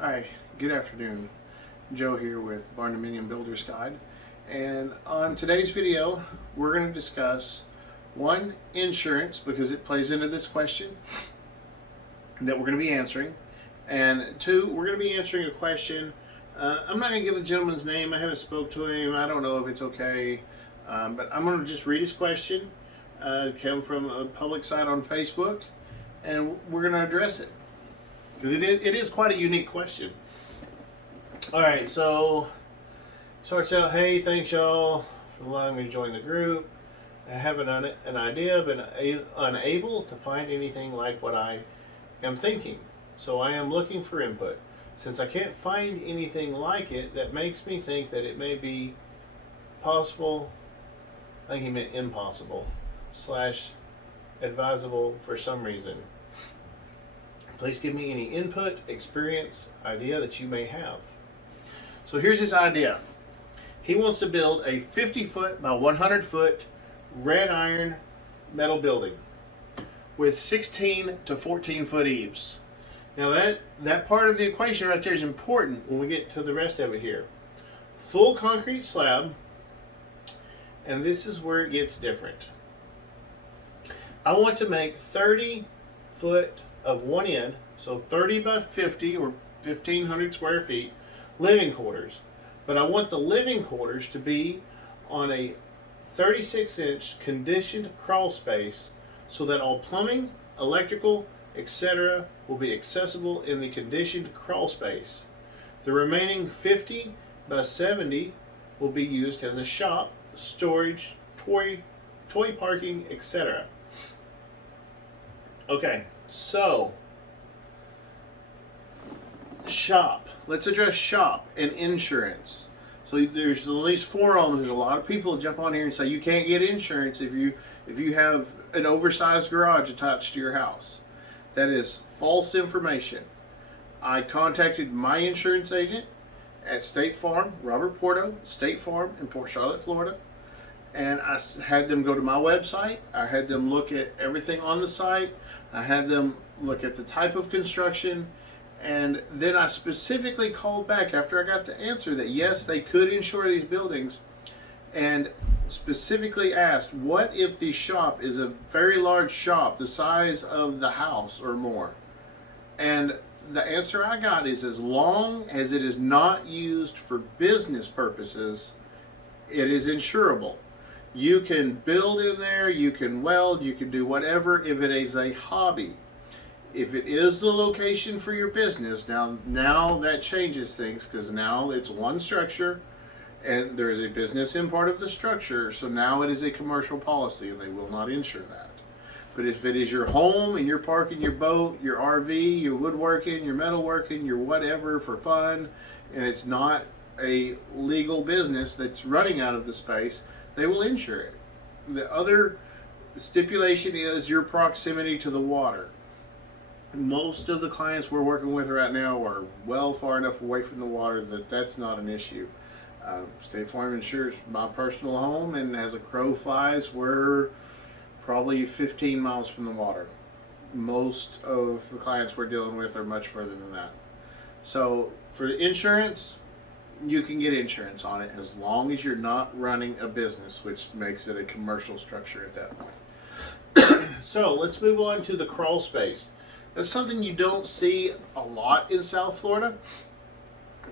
Hi, good afternoon. Joe here with Barndominium Builder's Guide. And on today's video, we're going to discuss one, insurance, because it plays into this question that we're going to be answering. And two, we're going to be answering a question. I'm not going to give the gentleman's name. I haven't spoke to him. I don't know if it's okay. But I'm going to just read his question. It came from a public site on Facebook. And we're going to address it. Because it is quite a unique question. All right, so starts out, hey, thanks y'all for allowing me to join the group. I have an idea, but unable to find anything like what I am thinking. So I am looking for input. Since I can't find anything like it, that makes me think that it may be possible, I think he meant impossible, / advisable for some reason. Please give me any input, experience, idea that you may have. So here's his idea. He wants to build a 50-foot by 100-foot red iron metal building with 16 to 14-foot eaves. Now that part of the equation right there is important when we get to the rest of it here. Full concrete slab, and this is where it gets different. I want to make 30 foot of one end, so 30 by 50 or 1,500 square feet, living quarters. But I want the living quarters to be on a 36-inch conditioned crawl space so that all plumbing, electrical, etc. will be accessible in the conditioned crawl space. The remaining 50 by 70 will be used as a shop, storage, toy parking, etc. Okay. So, shop. Let's address shop and insurance. So there's at least 4 of them. There's a lot of people that jump on here and say you can't get insurance if you have an oversized garage attached to your house. That is false information. I contacted my insurance agent at State Farm, Robert Porto, State Farm in Port Charlotte, Florida. And I had them go to my website. I had them look at everything on the site. I had them look at the type of construction. And then I specifically called back after I got the answer that yes, they could insure these buildings. And specifically asked, what if the shop is a very large shop, the size of the house or more? And the answer I got is as long as it is not used for business purposes, it is insurable. You can build in there, you can weld, you can do whatever if it is a hobby. If it is the location for your business, now that changes things because now it's one structure and there is a business in part of the structure, so now it is a commercial policy and they will not insure that. But if it is your home and you're parking your boat, your RV, your woodworking, your metalworking, your whatever for fun, and it's not a legal business that's running out of the space, they will insure it. The other stipulation is your proximity to the water. Most of the clients we're working with right now are well far enough away from the water that that's not an issue. State Farm insures my personal home, and as a crow flies, we're probably 15 miles from the water. Most of the clients we're dealing with are much further than that. So for insurance, you can get insurance on it as long as you're not running a business, which makes it a commercial structure at that point. So let's move on to the crawl space. That's something you don't see a lot in South Florida.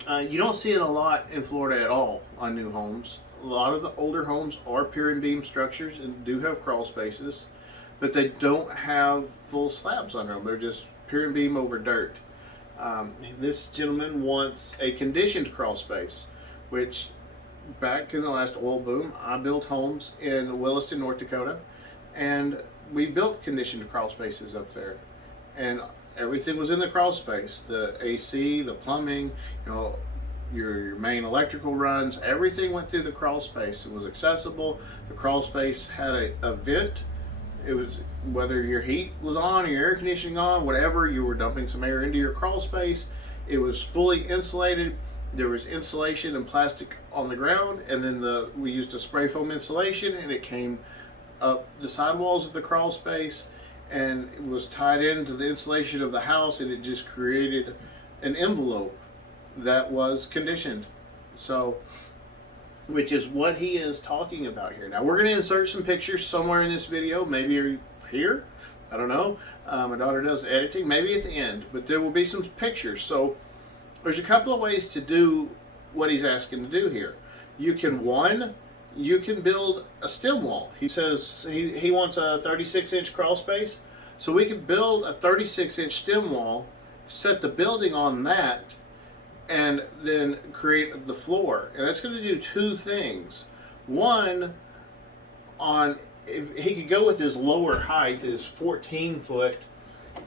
You don't see it a lot in Florida at all on new homes. A lot of the older homes are pier and beam structures and do have crawl spaces, but they don't have full slabs under them. They're just pier and beam over dirt. This gentleman wants a conditioned crawl space, which back in the last oil boom, I built homes in Williston, North Dakota, and we built conditioned crawl spaces up there. And everything was in the crawl space. The AC, the plumbing, your main electrical runs, everything went through the crawl space. It was accessible. The crawl space had a vent. It was, whether your heat was on or your air conditioning on, whatever, you were dumping some air into your crawl space. It was fully insulated. There was insulation and plastic on the ground, and then we used a spray foam insulation, and it came up the sidewalls of the crawl space, and it was tied into the insulation of the house, and it just created an envelope that was conditioned. So, which is what he is talking about here. Now we're going to insert some pictures somewhere in this video, maybe here, I don't know. My daughter does editing, maybe at the end, but there will be some pictures. So there's a couple of ways to do what he's asking to do here. You can build a stem wall. He says he wants a 36-inch crawl space, so we could build a 36-inch stem wall, set the building on that, and then create the floor. And that's going to do two things. One, if he could go with his lower height is 14 foot,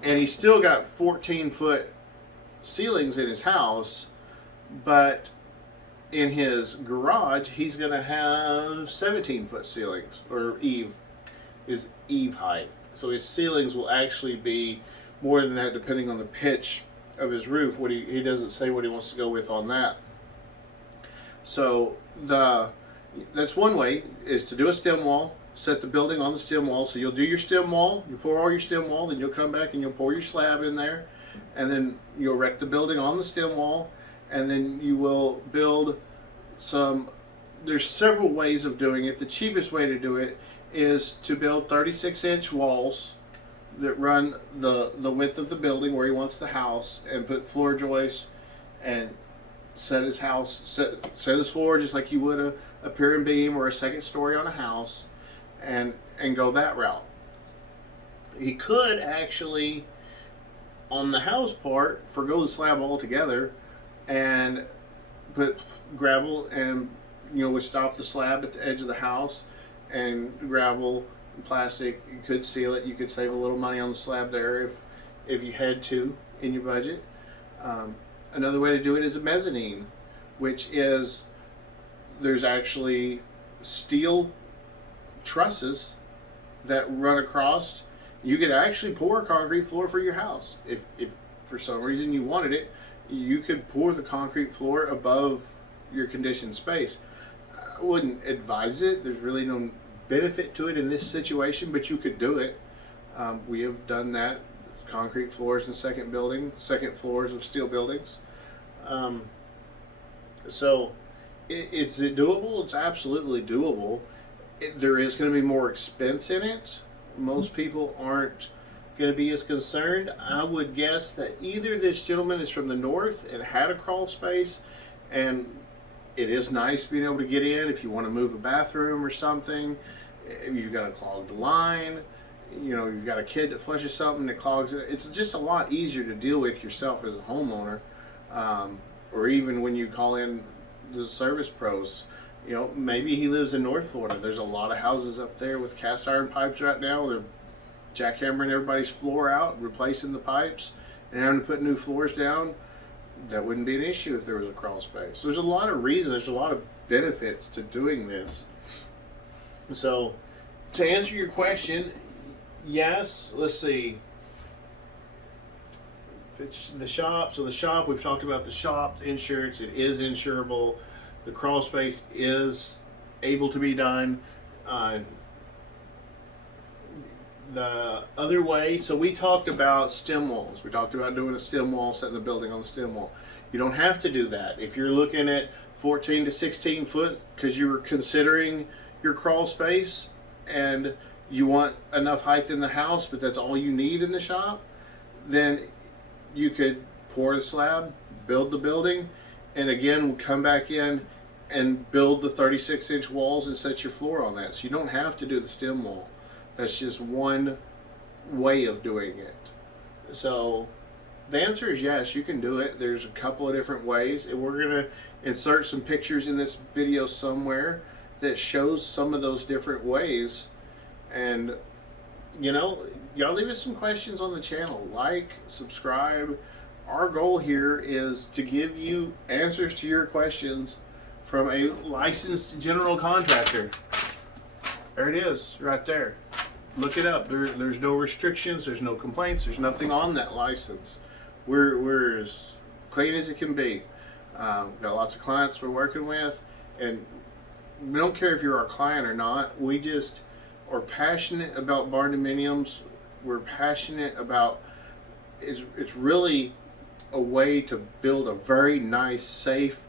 and he's still got 14-foot ceilings in his house, but in his garage he's going to have 17-foot ceilings, or his eave height. So his ceilings will actually be more than that, depending on the pitch of his roof. He doesn't say what he wants to go with on that. So that's one way, is to do a stem wall, set the building on the stem wall. So you'll do your stem wall, you pour all your stem wall, then you'll come back and you'll pour your slab in there, and then you'll erect the building on the stem wall, and then you will build there's several ways of doing it. The cheapest way to do it is to build 36-inch walls that run the width of the building where he wants the house, and put floor joists and set his floor just like you would a pier and beam or a second story on a house, and go that route. He could actually, on the house part, forgo the slab altogether and put gravel, and would stop the slab at the edge of the house, and gravel and plastic. You could seal it. You could save a little money on the slab there if you had to in your budget. Another way to do it is a mezzanine, which is, there's actually steel trusses that run across. You could actually pour a concrete floor for your house. If for some reason you wanted it, you could pour the concrete floor above your conditioned space. I wouldn't advise it. There's really no benefit to it in this situation, but you could do it. We have done that. Concrete floors in second floors of steel buildings. So is it doable? It's absolutely doable. There is going to be more expense in it. Most people aren't going to be as concerned. I would guess that either this gentleman is from the north and had a crawl space, and it is nice being able to get in if you want to move a bathroom or something. If you've got a clogged line, you've got a kid that flushes something that clogs it. It's just a lot easier to deal with yourself as a homeowner, or even when you call in the service pros. Maybe he lives in North Florida. There's a lot of houses up there with cast iron pipes right now. They're jackhammering everybody's floor out, replacing the pipes, and having to put new floors down. That wouldn't be an issue if there was a crawl space. There's a lot of reasons. There's a lot of benefits to doing this. So, to answer your question, yes. Let's see. If it's the shop, so the shop, we've talked about the shop, the insurance, it is insurable. The crawl space is able to be done. The other way, so we talked about stem walls. We talked about doing a stem wall, setting the building on the stem wall. You don't have to do that. If you're looking at 14 to 16 foot because you were considering your crawl space and you want enough height in the house, but that's all you need in the shop, then you could pour the slab, build the building, and again come back in and build the 36-inch walls and set your floor on that. So you don't have to do the stem wall. That's just one way of doing it. So the answer is yes, you can do it. There's a couple of different ways, and we're going to insert some pictures in this video somewhere that shows some of those different ways. And y'all leave us some questions on the channel. Like, subscribe. Our goal here is to give you answers to your questions from a licensed general contractor. There it is, right there. Look it up. There's no restrictions. There's no complaints. There's nothing on that license. We're as clean as it can be. Got lots of clients we're working with, and we don't care if you're our client or not. We just are passionate about barndominiums. We're passionate about it's really a way to build a very nice, safe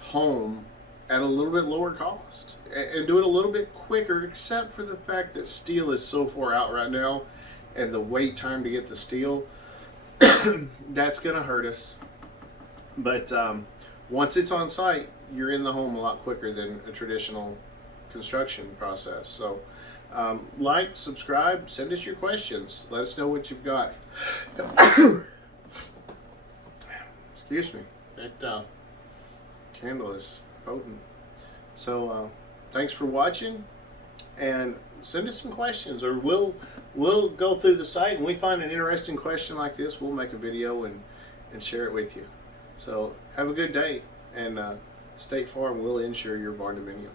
home at a little bit lower cost and do it a little bit quicker, except for the fact that steel is so far out right now and the wait time to get the steel. That's going to hurt us. But once it's on site, you're in the home a lot quicker than a traditional construction process. So like, subscribe, send us your questions. Let us know what you've got. Excuse me. That candle is potent. So thanks for watching, and send us some questions, or we'll go through the site, and we find an interesting question like this, we'll make a video and share it with you. So have a good day, and State Farm will insure your barndominium.